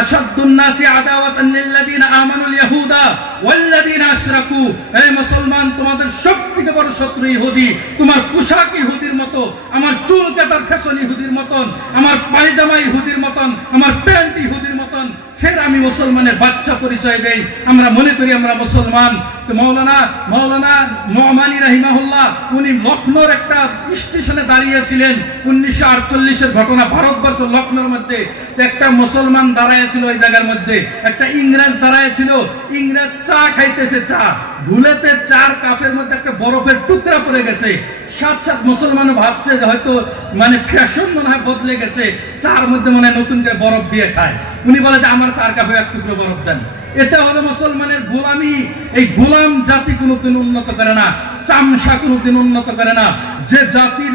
আশাদ্দুন নাসি আদাওয়াতান লিল্লাযিনা আমানুল ইয়াহুদা ওয়াল্লাযিনা আশরাকু। এই মুসলমান, তোমাদের সবথেকে বড় শত্রু ইহুদি। তোমার পোশাক ইহুদির মতো, আমার চুল কাটার ফ্যাশন ইহুদির মতন, আমার পায়জামা ইহুদির মতন, আমার প্যান্ট ইহুদির মতন। ফের আমি মুসলমানের বাচ্চা পরিচয় দেই, আমরা মনে করি আমরা মুসলমান। তো মাওলানা নোমানী রাহিমাহুল্লাহ উনি লখনৌর একটা স্টেশনে দাঁড়িয়েছিলেন, 1948-এর ঘটনা, ভারতবর্ষ লখনৌর মধ্যে। একটা মুসলমান দাঁড়ায় ছিল ওই জায়গার মধ্যে, একটা ইংরেজ দাঁড়ায় ছিল। ইংরেজ চা খাইতেছে, চা ভুলেতে চার কাপের মধ্যে একটা বরফের টুকরা পড়ে গেছে। সাত সাত মুসলমান ভাবছে যে হয়তো মানে ফ্যাশন মনে হয় বদলে গেছে, চার মধ্যে মনে হয় নতুন করে বরফ দিয়ে খায়। উনি বলে যে আমার চার কাপে এক টুকরো বরফ দেন। এটা হলো মুসলমানের গোলামি। এই গোলাম জাতি কোনোদিন উন্নত করে না, চামচা কোনোদিন উন্নত করে না। যে জাতির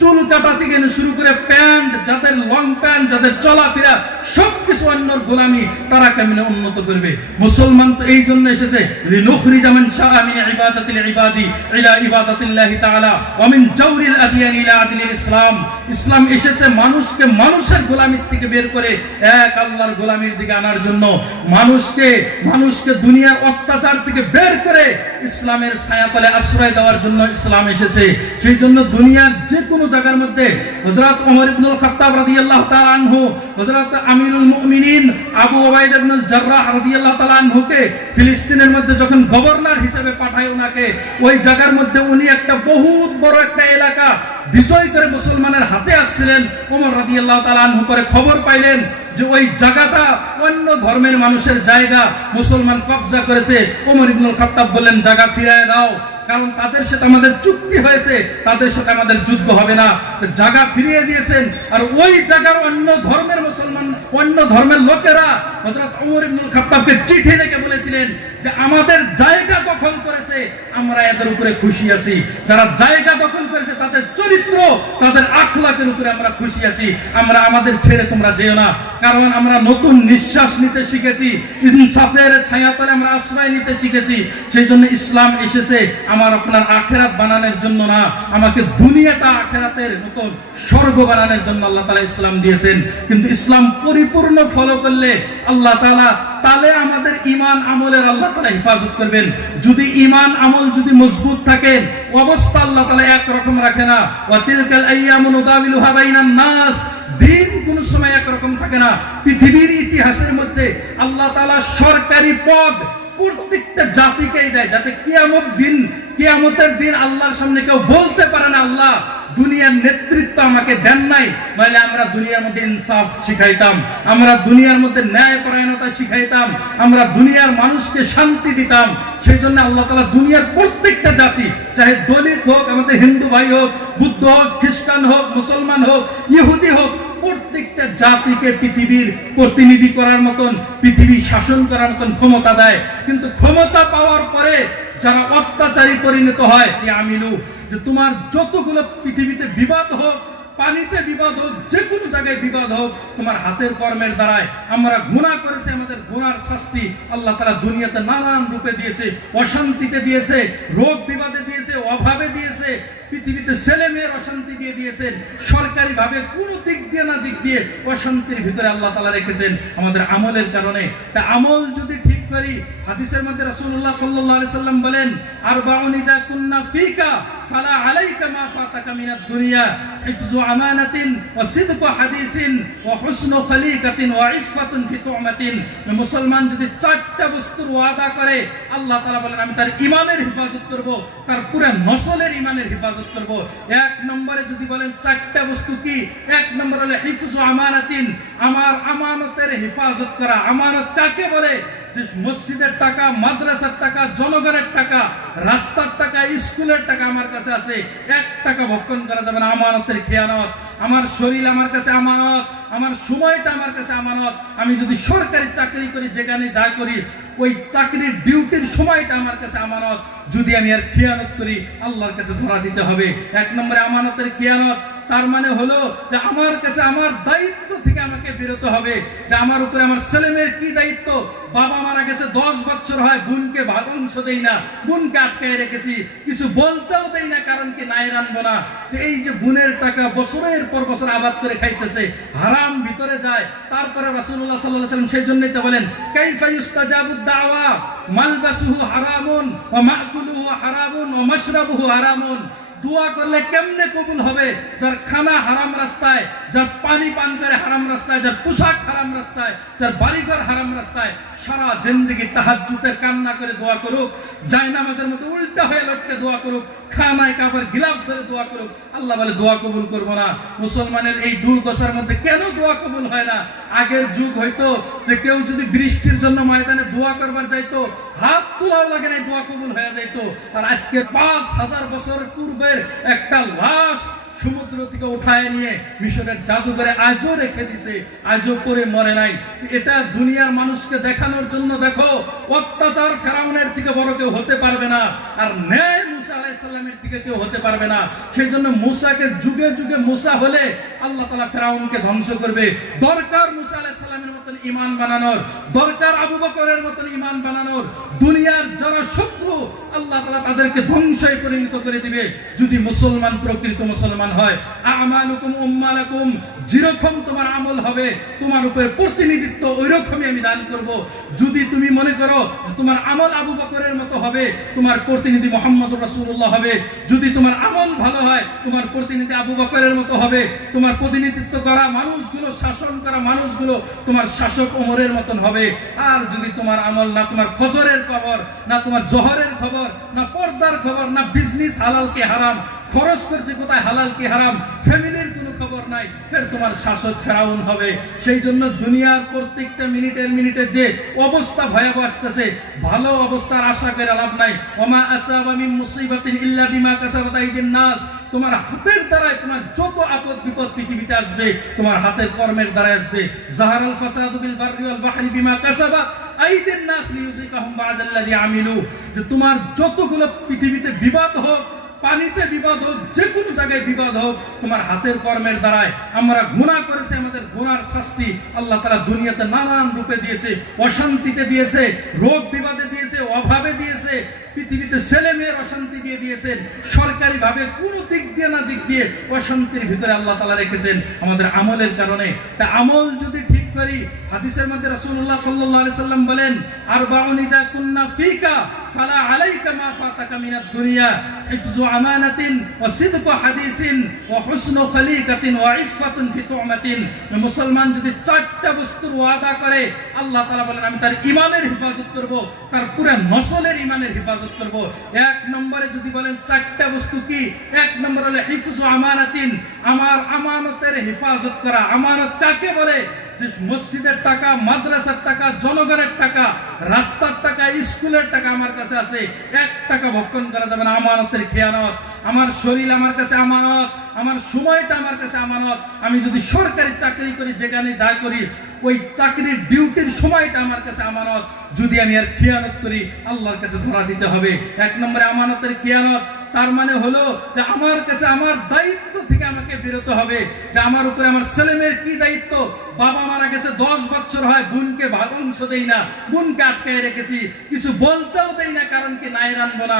চুল কাটা থেকে শুরু করে প্যান্ট, যাদের লং প্যান্ট, যাদের চলাফেরা সবকিছু অন্যর গোলামি, তারা কেমনে উন্নত করবে? মুসলমান তো এই জন্য এসেছে, লিনুখরিজা মান শাআ মিন ইবাদাতিল ইবাদি ইলা ইবাদাতিল্লাহি তাআলা ওয়া মিন জাওরিল আদিয়ান ইলা আদিলিল ইসলাম। ইসলাম এসেছে মানুষকে মানুষের গোলামির থেকে বের করে এক আল্লাহর গোলামির দিকে আনার জন্য, মানুষকে দুনিয়ার অত্যাচার থেকে বের করে ইসলামের ছায়াতলে আশ্রয় দেওয়ার জন্য ইসলাম এসেছে। সেই জন্য দুনিয়ার যে কোনো জায়গার মধ্যে হযরত ওমর ইবনুল খাত্তাব রাদিয়াল্লাহু তাআলা আনহু, হযরত আমিরুল মুমিনিন আবু উবাইদা ইবনুল জাররাহ রাদিয়াল্লাহু তাআলা আনহুকে ফিলিস্তিনের মধ্যে যখন গভর্নর হিসেবে পাঠায় ওনাকে, ওই জায়গার মধ্যে উনি একটা বহুত বড় একটা এলাকা বিজয় করে মুসলমানের হাতে আসছিলেন। ওমর রাদিয়াল্লাহু তাআলা আনহু পরে খবর পাইলেন যে ওই জায়গাটা অন্য ধর্মের মানুষের জায়গা, মুসলমান কবজা করেছে। ওমর ইবনুল খাত্তাব বললেন জায়গা ফিরিয়ে দাও, কারণ তাদের সাথে আমাদের চুক্তি হয়েছে, তাদের সাথে আমাদের যুদ্ধ হবে না। জায়গা ফিরিয়ে দিয়েছেন। আর ওই জায়গার অন্য ধর্মের মুসলমান, অন্য ধর্মের লোকেরা হযরত ওমর ইবনুল খাত্তাবকে চিঠি লিখে বলেছিলেন যে আমাদের জায়গা দখল করেছে, আমরা এদের উপরে খুশি আছি। যারা জায়গা দখল করেছে তাদের চরিত্র, তাদের আখলাকের উপরে আমরা খুশি আছি। আমরা আমাদের ছেড়ে তোমরা যেও না, কারণ আমরা নতুন নিঃশ্বাস নিতে শিখেছি, ইনসাফের ছায়াতলে আমরা আশ্রয় নিতে শিখেছি। সেই জন্য ইসলাম এসেছে আমার আপনার আখেরাত বানানোর জন্য না, আমাকে দুনিয়াটা আখেরাতের মতন স্বর্গ বানানোর জন্য আল্লাহ তাআলা ইসলাম দিয়েছেন। কিন্তু ইসলাম পরিপূর্ণ ফলো করলে আল্লাহ তাআলা তাহলে আমাদের ঈমান আমলের আল্লাহ তাআলা হেফাজত করবেন। যদি ঈমান আমল যদি মজবুত থাকে, অবস্থা আল্লাহ তাআলা এক রকম রাখে না। ওয়া তিলকাল আইয়ামু নুদাবিলুহা বাইনান নাস, দিন কোন সময় একরকম থাকে না। পৃথিবীর ইতিহাসের মধ্যে আল্লাহ তাআলা সরকারি পদ প্রত্যেকটা জাতিকেই দেয়, যাতে কিয়ামতের দিন আল্লাহর সামনে কেউ বলতে পারে না আল্লাহ দুনিয়ার নেতৃত্ব আমাকে দেন নাই, নইলে আমরা দুনিয়ার মধ্যে ইনসাফ শিখাইতাম, আমরা দুনিয়ার মধ্যে ন্যায়পরায়ণতা শিখাইতাম, আমরা দুনিয়ার মানুষকে শান্তি দিতাম। সেই জন্য আল্লাহ তাআলা দুনিয়ার প্রত্যেকটা জাতি, চাহে দলিত হোক, আমাদের হিন্দু ভাই হোক, বুদ্ধ হোক, খ্রিস্টান হোক, মুসলমান হোক, ইহুদি হোক, প্রত্যেকটা জাতিকে পৃথিবীর প্রতিনিধি করার মতন, পৃথিবী শাসন করার মতন ক্ষমতা দেয়। কিন্তু ক্ষমতা পাওয়ার পরে যারা অত্যাচারী পরিণত হয়, আমিনু যে তোমার যতগুলো পৃথিবীতে বিবাদ হোক, পানিতে বিবাদ হোক, যে কোনো জায়গায় বিবাদ হোক, তোমার হাতের কর্মের দ্বারায় আমরা গুনাহ করেছি, আমাদের গুনার শাস্তি আল্লাহ তাআলা দুনিয়াতে নানান রূপে দিয়েছে। অশান্তিতে দিয়েছে, রোগ বিবাদে দিয়েছে, অভাবে দিয়েছে, পৃথিবীতে ছেলে মেয়ের অশান্তি দিয়ে দিয়েছেন, সরকারি ভাবে কোনো দিক দিয়ে না দিক দিয়ে অশান্তির ভিতরে আল্লাহ তাআলা রেখেছেন আমাদের আমলের কারণে। তা আমল যদি ঠিক করি, হাদিসের মধ্যে রাসূলুল্লাহ সাল্লাল্লাহু আলাইহি সাল্লাম বলেন আরবাউন ইজা কুন্না ফিকা ফালা আলাইকা মা ফাতাকা মিনাদ দুনিয়া হিফযু আমানাতিন ওয়া সিদকু হাদিসিন ওয়া হুসনু খলিকাতিন ওয়া ইফফাতুন ফি তুমাতিন। মুসলমান যদি চারটা বস্তুর ওয়াদা করে, আল্লাহ তাআলা বলেন আমি তার ঈমানের হেফাজত করব, তার পুরো নসলের ঈমানের হেফাজত করব। এক নম্বরে যদি বলেন চারটা বস্তু কি, এক নম্বর হলো হিফযু আমানাতিন, আমার আমানতের হেফাজত করা। আমানত কাকে বলে? যে মসজিদের টাকা, মাদ্রাসার টাকা, জনগণের টাকা, রাস্তার টাকা, স্কুলের টাকা আমার কাছে আছে, এক টাকা ভক্ষণ করা যাবে না। আমানতের খেয়ানত। আমার শরীর আমার কাছে আমানত, আমার সময়টা আমার কাছে আমানত। আমি যদি সরকারি চাকরি করি, যেখানে যা করি, ওই চাকরির ডিউটির সময়টা আমার কাছে আমানত। যদি আমি আর খেয়ানত করি, আল্লাহর কাছে ধরা দিতে হবে। এক নম্বরে আমানতের খেয়ানত। তার মানে হলো যে আমার কাছে আমার দায়িত্ব থেকে আমাকে বেরোতে হবে, যে আমার উপরে আমার ছেলেমেয়ের কি দায়িত্ব। বাবা মারা গেছে 10 বছর হয়, বোনকে ভাগাংশ দেই না, বোনকে আটকায় রেখেছি, কিছু বলতেও দেই না, কারণ কি নাই রানবো না। এই যে বোনের টাকা বছরের পর বছর আবাদ করে খাইতেছে, হারাম ভিতরে যায়। তারপরে রাসূলুল্লাহ সাল্লাল্লাহু আলাইহি ওয়াসাল্লাম সেই জন্যই তো বলেন কাইফা ইউস্তাজাবুদ দাওয়া মালবাসুহু হারামুন ওয়া মাকুলুহু হারামুন ওয়া মাশরাবুহু হারামুন। দোয়া করলে কেমনে কবুল হবে? যার খানা হারাম রাস্তায়, যার পানি পান করে হারাম রাস্তায়, যার পোশাক হারাম রাস্তায়, যার বাড়িঘর হারাম রাস্তায়, সারা জিন্দেগি তাহাজ্জুদের কান্না করে দোয়া করুক, জায়নামাজের মতো উল্টা হয়ে লটকে দোয়া করুক, খানায় কাপড় গিলাফ ধরে দোয়া করুক, আল্লাহ বলে দোয়া কবুল করব না। মুসলমানের এই দুর্দশার মধ্যে কেন দোয়া কবুল হয় না? আগের যুগ হয়তো যে কেউ যদি বৃষ্টির জন্য ময়দানে দোয়া করবার যাইতো, হাত তোলাও লাগে না, দোয়া কবুল হয়ে যাইতো। আর আজকে 5000 বছর পূর্বের একটা লাশ সমুদ্র থেকে উঠায় নিয়ে মিশরের জাদুঘরে আজও রেখে দিছে, আজও পরে মরে নাই। এটা দুনিয়ার মানুষকে দেখানোর জন্য দেখো, অত্যাচার ফেরাউনের থেকে বড় কেউ হতে পারবে না, আর ন্যায় মুসা আলাইহিস সালামের থেকে কেউ হতে পারবে না। সেই জন্য মুসাকে যুগে যুগে মুসা হলে আল্লাহ তাআলা ফেরাউনকে ধ্বংস করবে। দরকার মুসা আলাইহিস সালামের মতন ঈমান বানানোর, দরকার আবু বকরের মতন ঈমান বানানোর। দুনিয়ার যারা শত্রু আল্লাহ তাআলা তাদেরকে ধ্বংসে পরিণত করে দিবে যদি মুসলমান প্রকৃত মুসলমান হয়। আমালুকুম উম্মালাকুম, যেরকম তোমার আমল হবে তোমার উপরে প্রতিনিধিত্ব ওইরকমই আমি দান করব। যদি তুমি মনে করো যে তোমার আমল আবু বকরের মতো হবে, তোমার প্রতিনিধি মুহাম্মদুর রাসূলুল্লাহ হবে। যদি তোমার আমল ভালো হয়, তোমার প্রতিনিধি আবু বকরের মতো হবে। তোমার প্রতিনিধিত্ব করা মানুষগুলো, শাসন করা মানুষগুলো তোমার শাসক ওমরের মতন হবে। আর যদি তোমার আমল না তোমার ফজরের খবর, না তোমার জোহরের খবর, না পর্দার খবর, না বিজনেস হালাল কি হারাম, খরচ করছে কোথায়, হালাল কি হারাম, ফ্যামিলির কোনো খবর নাই, ফের তোমার শাসক ফেরাউন হবে। সেই জন্য দুনিয়ার প্রত্যেকটা মিনিটের যে অবস্থা ভয়াবহ আসতেছে, ভালো অবস্থার আশা করে লাভ নাই। ওমা আসাবা মিন মুসিবাতিন ইল্লা বিমা কাসাবাত আইদিন নাস, তোমার হাতের দ্বারাই তোমার যত আপদ বিপদ পৃথিবীতে আসবে তোমার হাতের কর্মের দ্বারাই আসবে। জাহারাল ফাসাদু বিল বাররি ওয়াল বাহরি বিমা কাসাবাত আইদিন নাস লিইউযিকাহুম বা'দাল্লাযী আমিলু, যে তোমার যতগুলো পৃথিবীতে বিবাদ হোক, পানিতে বিবাদ হোক, যে কোনো জায়গায় বিবাদ হোক, তোমার হাতের কর্মের দ্বারায়। আমরা গুনাহ করেছি, আমাদের গুনার শাস্তি আল্লাহ তাআলা দুনিয়াতে নানান রূপে দিয়েছে, অশান্তিতে দিয়েছে, রোগ বিবাদে দিয়েছে, অভাবে দিয়েছে, পৃথিবীতে ছেলে মেয়ের অশান্তি দিয়ে দিয়েছেন, সরকারি ভাবে কোনো দিক দিয়ে না দিক দিয়ে অশান্তির ভিতরে আল্লাহ তাআলা রেখেছেন আমাদের আমলের কারণে। তা আমল যদি ঠিক করি, হাদিসের মধ্যে রাসূলুল্লাহ সাল্লাল্লাহু আলাইহি সাল্লাম বলেন, আরবাউন ইজা কুন্না ফিকা ফালা আলাইকা মা ফাতাকা মিনাদ দুনিয়া, হিফযু আমানাতিন ওয়া সিদকু হাদিসিন ওয়া হুসনু খলিকাতিন ওয়া ইফফাতুন ফি তুমাতিন। মুসলমান যদি 4টা বস্তুর ওয়াদা করে, আল্লাহ তাআলা বলেন আমি তার ঈমানের হেফাজত করব, তার পুরো নসলের ঈমানের হেফাজত করব। এক নম্বরে যদি বলেন 4টা বস্তু কি, এক নম্বর হলো হিফযু আমানাতিন, আমার আমানতের হেফাজত করা। আমানত কাকে বলে? যে মসজিদের টাকা, মাদ্রাসার টাকা, জনগণের টাকা, রাস্তার টাকা, স্কুলের টাকা আমার কাছে আছে, 1 টাকা ভক্ষণ করা যাবে না। আমানতের খেয়ানত। আমার শরীর আমার কাছে আমানত, আমার সময়টা আমার কাছে আমানত। আমি যদি সরকারি চাকরি করি, যেখানে যা করি, ওই চাকরির ডিউটির সময়টা আমার কাছে আমানত। যদি আমি আর খেয়ানত করি, আল্লাহর কাছে ধরা দিতে হবে। 1 নম্বরে আমানতের খেয়ানত। তার মানে হলো যে আমার কাছে আমার দায়িত্ব থেকে আমাকে বেরোতে হবে। যে আমার উপরে আমার ছেলেমেয়ের কি দায়িত্ব? বাবা মারা গেছে 10 বছর হয়, বোনকে ভাগাংশ দেই না, বোনকে আটকায় রেখেছি, কিছু বলতেও দেই না, কারণ কি নাই রানবো না।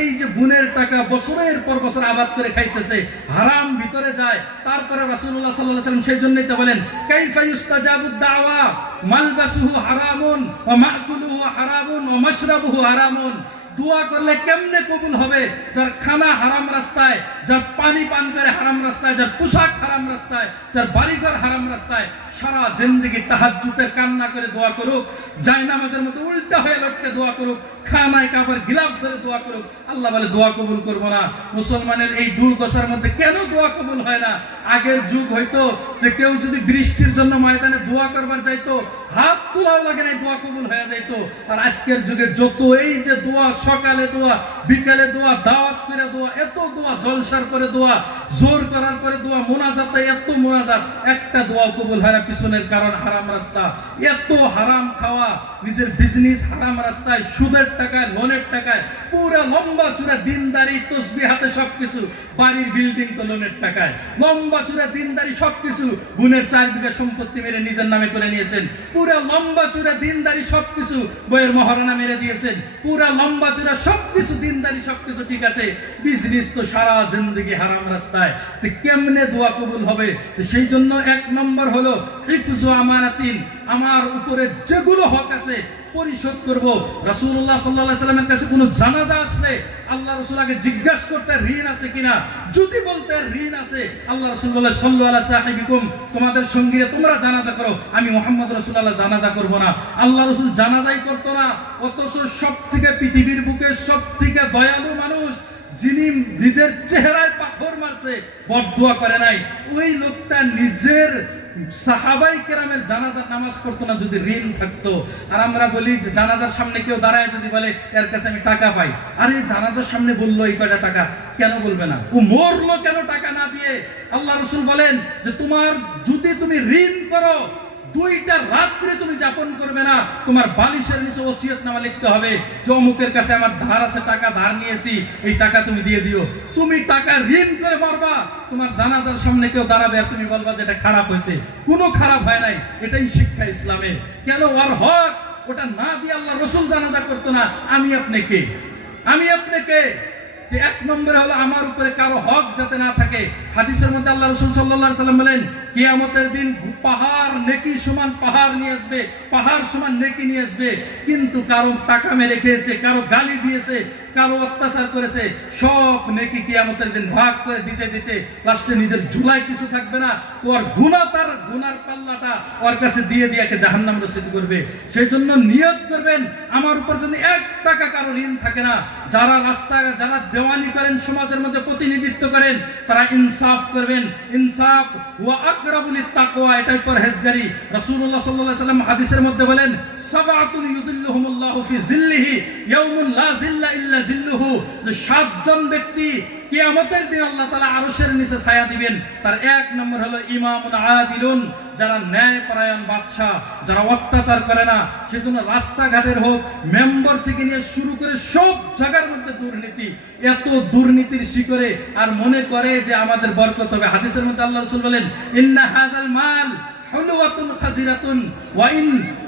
এই যে বোনের টাকা বছরের পর বছর আবাদ করে খাইতেছে, হারাম ভিতরে যায়। তারপরে রাসূলুল্লাহ সাল্লাল্লাহু আলাইহি ওয়াসাল্লাম সেই জন্যই তো বলেন, কাইফা ইউস্তাজাবুদ দাওয়া মালবাসুহু হারামুন ওয়া মাকুলুহু হারামুন ওয়া মাশরাবুহু হারামুন। দোয়া করলে কেমনে কবুল হবে? যার খানা হারাম রাস্তায়, যার পানি পান করে হারাম রাস্তায়, যার পোশাক হারাম রাস্তায়, যার বাড়িঘর হারাম রাস্তায়, সারা জিন্দেগি তাহাজ্জুদের কান্না করে দোয়া করুক, জায়নামাজের মতো উল্টা হয়ে লটকে দোয়া করুক, খানায় কাপড় গিলাফ ধরে দোয়া করুক, আল্লাহ বলে দোয়া কবুল করব না। মুসলমানের এই দুর্দশার মধ্যে কেন দোয়া কবুল হয় না? আগের যুগ হয়তো যে কেউ যদি বৃষ্টির জন্য ময়দানে দোয়া করবার যাইতো, হাত তোলাও লাগে না, দোয়া কবুল হয়ে যাইতো। আর আজকের যুগে যত এই যে দোয়া, সকালে দোয়া, বিকালে দোয়া, দাওয়াত করে দোয়া, এত দোয়া, জলসার করে দোয়া, জোর করার পরে দোয়া, মোনাজাতে এত মোনাজাত, একটা দোয়া কবুল হয় না। পিছনের কারণ হারাম রাস্তা, এত হারাম খাওয়া, নিজের বিজনেস হারাম রাস্তায়, সুদের টাকায়, লোনের টাকায়, পুরো লম্বা চূড়া দিনদারি, তসবিহ হাতে সবকিছু, বাড়ির বিল্ডিং তো লোনের টাকায়, লম্বা চূড়া দিনদারি সবকিছু, বোনের 4 বিঘা সম্পত্তি মেরে নিজের নামে করে নিয়েছেন, পুরো লম্বা চূড়া দিনদারি সবকিছু বইয়ের মহারণা মেরে দিয়েছেন, পুরো লম্বা চূড়া সবকিছু দিনদারি সবকিছু ঠিক আছে, বিজনেস তো সারা জিন্দেগি হারাম রাস্তায়। তো কেমনে দোয়া কবুল হবে? তো সেই জন্য 1 নম্বর হলো হিফযু আমানাতিন, আমার উপরে যেগুলো হক আছে পরিশোধ করব। রাসূলুল্লাহ সাল্লাল্লাহু আলাইহি সাল্লামের কাছে কোনো জানাজা আসলে আল্লাহ রাসূল আগে জিজ্ঞাসা করতে ঋণ আছে কিনা, যদি বলতে ঋণ আছে আল্লাহ রাসূল বলে সাল্লু আলা সাহিবিকুম, তোমাদের সঙ্গীরা তোমরা জানাজা করো, আমি মুহাম্মদ রাসূলুল্লাহ জানাজা করব না। আল্লাহ রাসূল জানাজাই করতো না, অথচ সবথেকে পৃথিবীর বুকে সবথেকে দয়ালু মানুষ যিনি নিজের চেহারায় পাথর মারছে বদদুয়া করে নাই, ওই লোকটা নিজের সাহাবাই কেরামের জানাজার নামাজ পড়তো না যদি ঋণ থাকতো। আর আমরা বলি যে জানাজার সামনে কেউ দাঁড়ায় যদি বলে এর কাছে আমি টাকা পাই, আরে জানাজার সামনে বললো এই কয়টা টাকা, কেন বলবে না? ও মরলো কেন টাকা না দিয়ে? আল্লাহ রাসূল বলেন যে তোমার যদি তুমি ঋণ করো, 2টা রাত্রে তুমি যাপন করবে না, তোমার বালিশের নিচে ওসিয়তনামা লিখতে হবে যে অমুকের কাছে আমার ধার আছে, টাকা ধার নিয়েছি, এই টাকা তুমি দিয়ে দিও। তুমি টাকা ঋণ করে মরবা, তোমার জানাজার সামনে কেউ দাঁড়াবে আর তুমি বলবা যে এটা খারাপ হয়েছে, কোনো খারাপ হয় নাই। এটাই শিক্ষা ইসলামের। কেন? ওর হক ওটা না দিয়ে আল্লাহ রাসূল জানাজা করতো না। আমি আপনি কে? আমি আপনি কে? এক নম্বরে হলো আমার উপরে কারো হক যাতে না থাকে। হাদিসের মধ্যে আল্লাহ রাসূল সাল্লাল্লাহু আলাইহি সাল্লাম বলেন কিয়ামতের দিন পাহাড় নেকি সমান পাহাড় নিয়ে আসবে, পাহাড় সমান নেকি নিয়ে আসবে, কিন্তু কারো টাকা মেরে খেয়েছে, কারো গালি দিয়েছে, কারো অত্যাচার করেছে, সব নেকি কিয়ামতের দিন ভাগ করে দিতে দিতে লাস্টে নিজের ঝুলাই কিছু থাকবে না। তোর গুনাহ, তার গুনার পাল্লাটা ওর কাছে দিয়ে দিয়াকে জাহান্নাম রসিদ করবে। সেই জন্য নিয়ত করবেন আমার উপর যদি 1 টাকা কারো ঋণ থাকে না। যারা যারা দেওয়ানি করেন, সমাজের মধ্যে প্রতিনিধিত্ব করেন, তারা ইনসাফ করবেন। ইনসাফ ওয়া আকরাবুল তাকওয়া, এটাই পরহেজগারি। রাসূলুল্লাহ সাল্লাল্লাহু আলাইহি সাল্লাম হাদিসের মধ্যে বলেন সাবআতুন ইউযিল্লুহুমুল্লাহু ফি জিল্লিহি ইয়াউমুন লা জিল্লা ইল্লা জিল্লুহু, যে 7 জন ব্যক্তি কিয়ামতের দিন আল্লাহ তাআলা আরশের নিচে ছায়া দিবেন। তার 1 নম্বর হলো ইমামুন আদিলুন, যারা ন্যায়পরায়ণ বাদশা, যারা অত্যাচার করে না। সেজন্য রাস্তাঘাটের হোক, মেম্বার থেকে নিয়ে শুরু করে সব জায়গার মধ্যে দুর্নীতি, এত দুর্নীতির শিকরে আর মনে করে যে আমাদের বরকত হবে। হাদিসের মধ্যে আল্লাহ রাসূল বলেন ইন্না হাযাল মাল হুলওয়াতুন খাসিরাতুন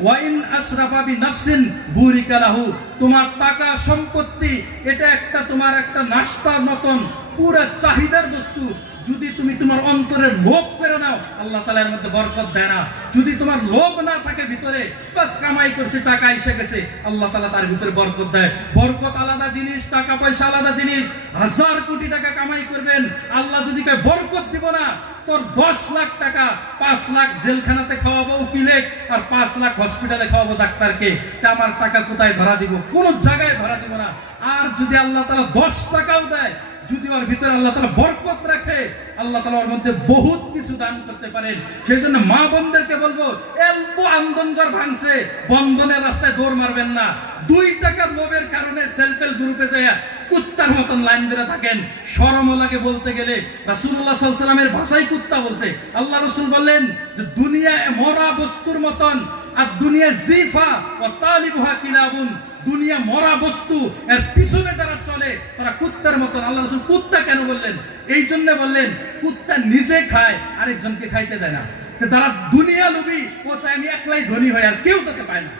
ওয়া ইন আশরাফা বিনাফসিন বুরিকা লাহু, তোমার টাকা সম্পত্তি এটা একটা তোমার একটা নাস্তার মতন পুরো চাহিদার বস্তু। যদি তুমি তোমার অন্তরে লোভ করে নাও আল্লাহ তাআলা এর মধ্যে বরকত দেয় না। যদি তোমার লোভ না থাকে ভিতরে, বাস কামাই করছে, টাকা এসে গেছে, আল্লাহ তাআলা তার ভিতরে বরকত দেয়। বরকত আলাদা জিনিস, টাকা পয়সা আলাদা জিনিস। 1000 কোটি টাকা কামাই করবেন, আল্লাহ যদি কয় বরকত দিব না, তোর 10 লাখ টাকা 5 লাখ জেলখানাতে খাওয়াবো উকিলে, আর 5 লাখ হসপিটালে খাওয়াবো ডাক্তারকে, তা আমার টাকা কোথায় ধরা দিব? কোন জায়গায় ধরা দিব না। আর যদি আল্লাহ তাআলা 10 টাকাও দেয়, যদি ওর ভিতরে আল্লাহ তাআলা বরকত রাখে, আল্লাহ তাআলা ওর মধ্যে বহুত কিছু দান করতে পারেন। সেই জন্য মা বোনদেরকে বলবো, অল্প আন্দোলন ভাঙছে, বন্ধনের রাস্তায় দৌড় মারবেন না। 2 টাকার লোভের কারণে সেলফ হেল্প গ্রুপে যায় কুত্তার মতন লাইন ধরে থাকেন। শরম লাগে বলতে গেলে। রাসূলুল্লাহ সাল্লাল্লাহু আলাইহি সাল্লামের ভাষায় কুত্তা বলছে। আল্লাহ রাসূল বললেন যে দুনিয়া মরা বস্তুর মতন, আর দুনিয়া জিফা ওয়া তালিবুহা কিলাবুন, দুনিয়া মরা বস্তু, এর পিছনে যারা চলে তারা কুত্তার মতন। আল্লাহ রাসূল কুত্তা কেন বললেন? এই জন্য বললেন কুত্তা নিজে খায়, আরেকজনকে খাইতে দেয় না। তো তারা দুনিয়া লোভী, ও চাই আমি একলাই ধনী হই আর কেউ যেতে পায় না,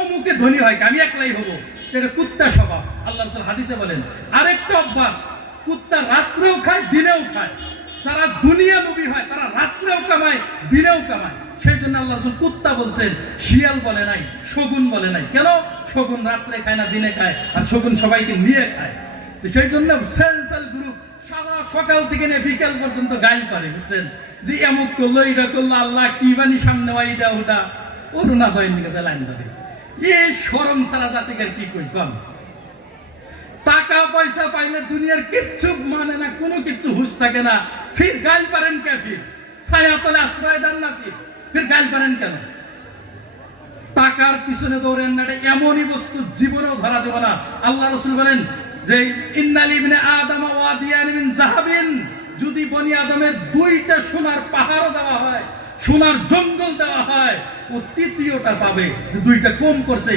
অমুকে ধনী হয় আমি একলাই হব, এটা কুত্তা স্বভাব। আল্লাহ রাসূল হাদিসে বলেন আরেকটা অভ্যাস, কুত্তা রাত্রেও খায় দিনেও খায়। যারা দুনিয়া লোভী হয় তারা রাত্রেও কামায় দিনেও কামায়। সেই জন্য আল্লাহ রাসূল কুত্তা বলছেন, শিয়াল বলে নাই, শগুন বলে নাই। কেন? শগুন রাত্রে খায় না দিনে খায়, আর শগুন সবাইকে নিয়ে খায়। তো সেই জন্য সেলফ হেল্প গ্রুপ সারা সকাল থেকে নিয়ে বিকেল পর্যন্ত গাইল করে, বুঝছেন, যে এমক করলো, এটা করলো, আল্লাহ কি বানি সামনে এটা ওটা, অরুণা দয়ের কাছে লাইন ধরে। এই শরম সারা জাতিকে কি কই কম? টাকা পয়সা পাইলে দুনিয়ার কিচ্ছু মানে না, কোনো কিচ্ছু হুঁশ থাকে না, ফির গাইল পারেন কে? ফির ছায়া তলে আশ্রয় দেন না, ফির গাইল পারেন কেন? টাকার পিছনে দৌড়েন না, এটা এমনই বস্তু জীবনেও ধরা দেব না। আল্লাহ রাসূল বলেন যে ইন্নাল ইবনে আদম ওয়াদিয়ান মিন যাহাবিন, যদি বনি আদমের 2টা সোনার পাহাড় দেওয়া হয়, সোনার জঙ্গল দেওয়া হয়, ও 3টা চাবে যে 2টা কম করছে।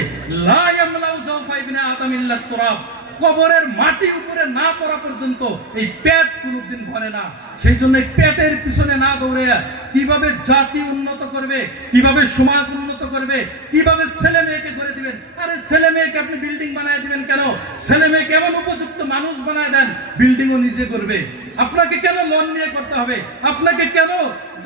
লা ইয়ামলাউ জাওফা ইবনে আদম ইল্লা তুরাব, কবরের মাটি উপরে না পড়া পর্যন্ত এই পেট কোনদিন ভরে না। সেই জন্য পেটের পিছনে না দৌড়ে কিভাবে জাতি উন্নত করবে, কিভাবে সমাজ উন্নত করবে, কিভাবে ছেলে মেয়েকে করে দিবেন। আরে ছেলে মেয়েকে আপনি বিল্ডিং বানায় দিবেন কেন? ছেলে মেয়েকে এমন উপযুক্ত মানুষ বানায় দেন, বিল্ডিংও নিজে করবে। আপনাকে কেন লোন নিয়ে করতে হবে? আপনাকে কেন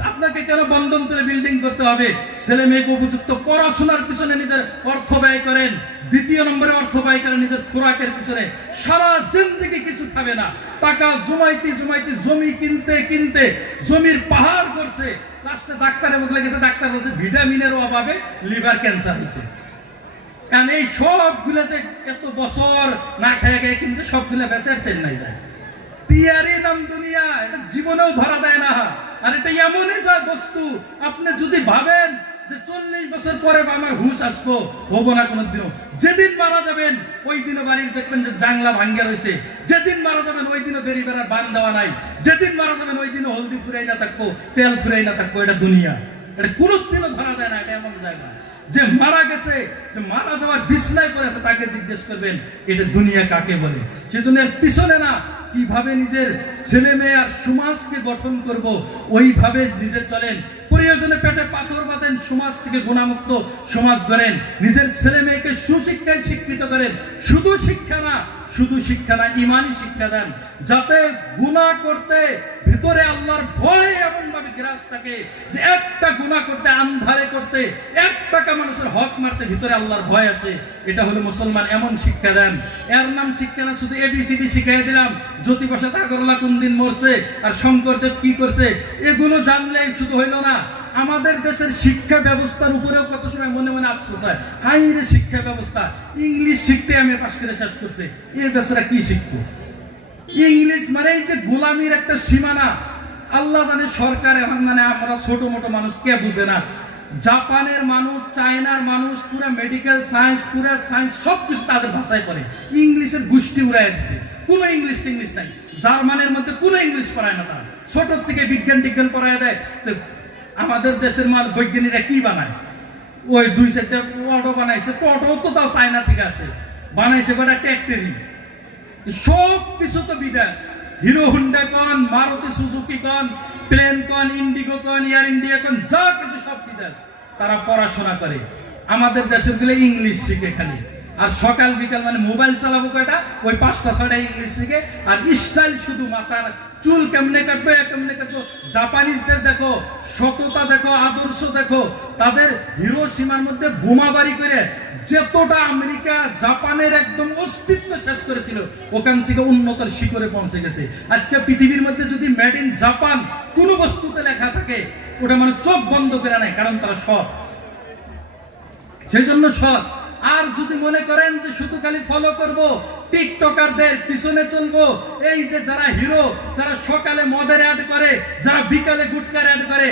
আপনাকে কেন বন্ধন করে বিল্ডিং করতে হবে? ছেলে মেয়েকে উপযুক্ত পড়াশোনার পিছনে নিজের অর্থ ব্যয় করেন, দ্বিতীয় নম্বরে অর্থ ব্যয় করেন নিজের খোরাকের পিছনে। সারা জিন্দেগি কিছু খাবে না, টাকা জমাইতে জমাইতে জমি কিনতে কিনতে জমির পাহাড় করছে, লাস্টে ডাক্তারের মুখে গেছে, ডাক্তার বলছে ভিটামিনের অভাবে লিভার ক্যান্সার হয়েছে। কারণ এই সবগুলো যে এত বছর না খেয়ে খেয়ে কিনছে, সবগুলো বেঁচে চেন্নাই যায়। তিয়ারি নাম দুনিয়া, এটা জীবনেও ধরা দেয় না। আর এটা এমনই যা বস্তু, আপনি যদি ভাবেন যে 40 বছর পরে আমার হুঁশ আসবো, হবো না কোনোদিনও। যেদিন মারা যাবেন ওই দিনও বাড়ির দেখবেন যে জাংলা ভাঙ্গা রয়েছে, যেদিন মারা যাবেন ওই দিনও দেরি বেড়ার বান দেওয়া নাই, যেদিন মারা যাবেন ওই দিনও হলদি ফুরাই না থাকবো, তেল ফুরাই না থাকবো। এটা দুনিয়া, এটা কোনোদিনও ধরা দেয় না। এটা এমন জায়গা যে মারা গেছে, যে মারা যাওয়ার বিছনায় পড়েছে, তাকে জিজ্ঞেস করবেন এটা দুনিয়া কাকে বলে। সেজন্য এর পিছনে না, কিভাবে নিজের ছেলে মেয়ে আর সমাজকে গঠন করব, ওইভাবে নিজে চলেন। প্রয়োজনে পেটে পাথর বাঁধেন, সমাজ থেকে গুণামুক্ত সমাজ গড়েন। নিজের ছেলে মেয়েকে সুশিক্ষায় শিক্ষিত করেন। শুধু শিক্ষা না, শুধু শিক্ষা না, ইমানি শিক্ষা দেন, যাতে গুনাহ করতে ভিতরে আল্লাহর ভয় এমন ভাবে গ্রাস থাকে যে একটা গুনাহ করতে, আন্ধারে করতে, 1 টাকা মানুষের হক মারতে ভিতরে আল্লাহর ভয় আছে। এটা হলো মুসলমান, এমন শিক্ষা দেন। এর নাম শিক্ষা না, শুধু এবিসিডি শিখিয়ে দিলাম, জ্যোতিপ্রসাদ আগরওয়ালা কোন দিন মরছে আর শঙ্করদেব কি করছে, এগুলো জানলে শুধু হইল না। আমাদের দেশের শিক্ষা ব্যবস্থার উপরেও কত সময় মনে মনে আফসোস হয়, হাই রে শিক্ষা ব্যবস্থা, ইংলিশ শিখতে আমি পাশ করে শেষ করছে, এই বেচারা কি শিখতো? ইংলিশ মানে এই যে গোলামির একটা সীমানা, আল্লাহ জানে। সরকার এখন মানে আমরা ছোট মোটো মানুষ কে বুঝে না। জাপানের মানুষ, চায়নার মানুষ, পুরো মেডিকেল সায়েন্স, পুরো সায়েন্স সবকিছু তাদের ভাষায় পড়ে। ইংলিশের গোষ্ঠী উড়াই দিচ্ছে, কোনো ইংলিশ টিংলিশ নাই। জার্মানের মধ্যে কোনো ইংলিশ পড়ায় না, তারা ছোট থেকে বিজ্ঞান টিজ্ঞান পড়ায় দেয়। তো আমাদের দেশের বৈজ্ঞানিকরা কি বানায়? ওই 2-4টা অটো বানাইছে, অটো তো তাও চায়না থেকে আসে, বানাইছে একটা ট্যাক্টরি। সব কিছু তো বিদেশ। হিরো হুন্ডা কন, মারুতি সুজুকি কন, প্লেন কন, ইন্ডিগো কন, এয়ার ইন্ডিয়া কন, যা কিছু সব বিদেশ। তারা পড়াশোনা করে, আমাদের দেশের গুলো ইংলিশ শিখে খালি। আর সকাল বিকাল মানে মোবাইল চালাবো কয়টা, ওই 5টা-6টা ইংলিশ শিখে। আর স্টাইল শুধু, মাথার চুল কেমনে কাটবে, কেমনে কাটবো। জাপানিজদের দেখো, সততা দেখো, আদর্শ দেখো। তাদের হিরোশিমার মধ্যে বোমাবারি করে যতটা আমেরিকা জাপানের একদম অস্তিত্ব শেষ করেছিল, ওখান থেকে উন্নতর শিখরে পৌঁছে গেছে। আজকে পৃথিবীর মধ্যে যদি মেড ইন জাপান কোন বস্তুতে লেখা থাকে, ওটা মানে চোখ বন্ধ করে নেয়, কারণ তারা সৎ। সেই জন্য সৎ। আর যদি মনে করেন যে শুধু খালি ফলো করব, টিকটকারদের পিছনে চলবো, এই যে যারা হিরো, যারা সকালে মদের অ্যাড করে, যারা বিকালে গুটকার অ্যাড করে,